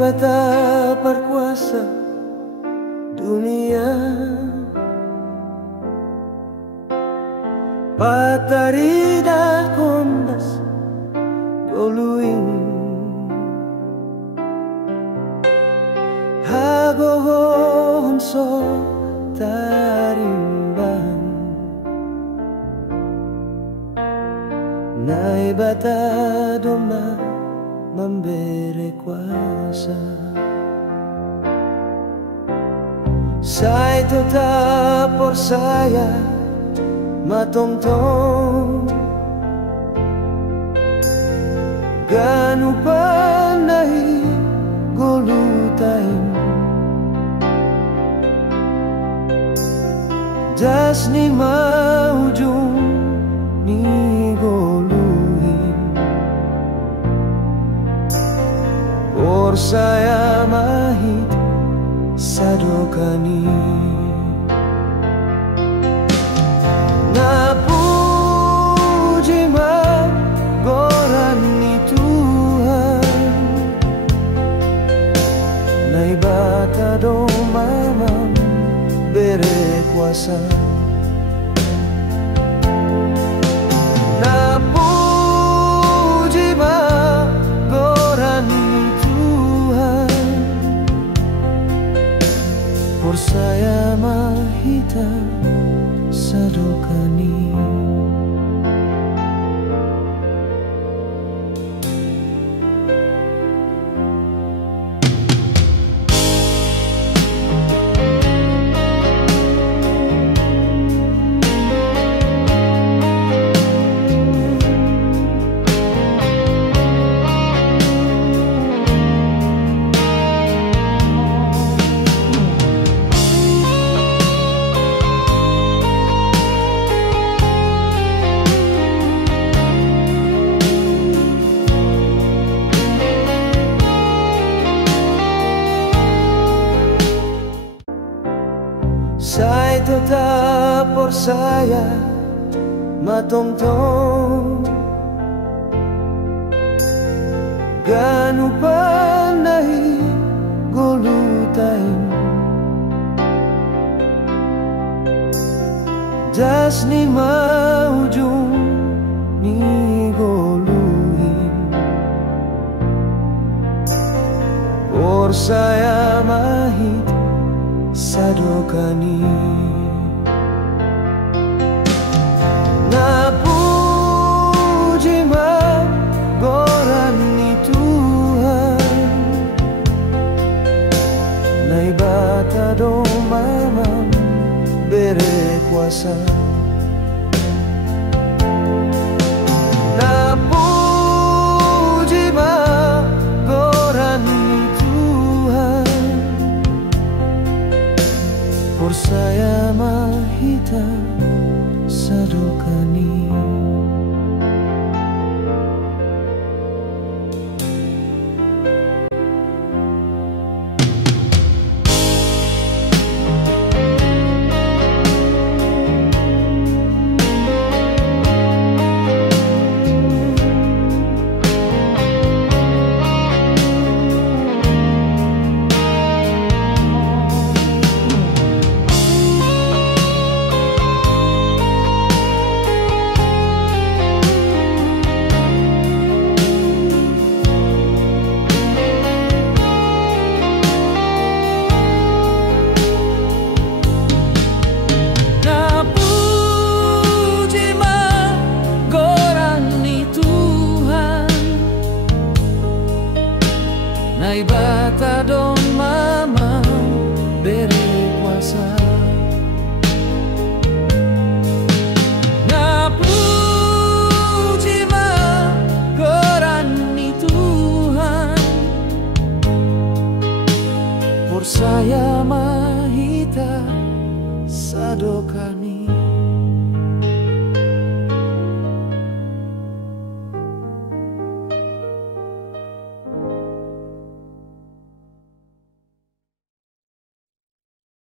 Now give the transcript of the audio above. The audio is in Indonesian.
bata perkuasa dunia, patarida kondas goluing hagohon so tarimban nai bata doma memberi kuasa. Saya tetap percaya matong-tong ganu panai golutain jas ni maujung ni goluhin por saya mahit sadokani na puji magorani Tuhan na ibata do mamam bere kuasa na puji magorani Tuhan por saya mahita sadokani. Saya tetap percaya matong-tong ganu panai golutain jas ni maujung ni goluhin por saya mahit sadokani na puji magorani Tuhan na ibata do mamam bere kuasa na puji magorani por saya mahita sadokani. Naibata do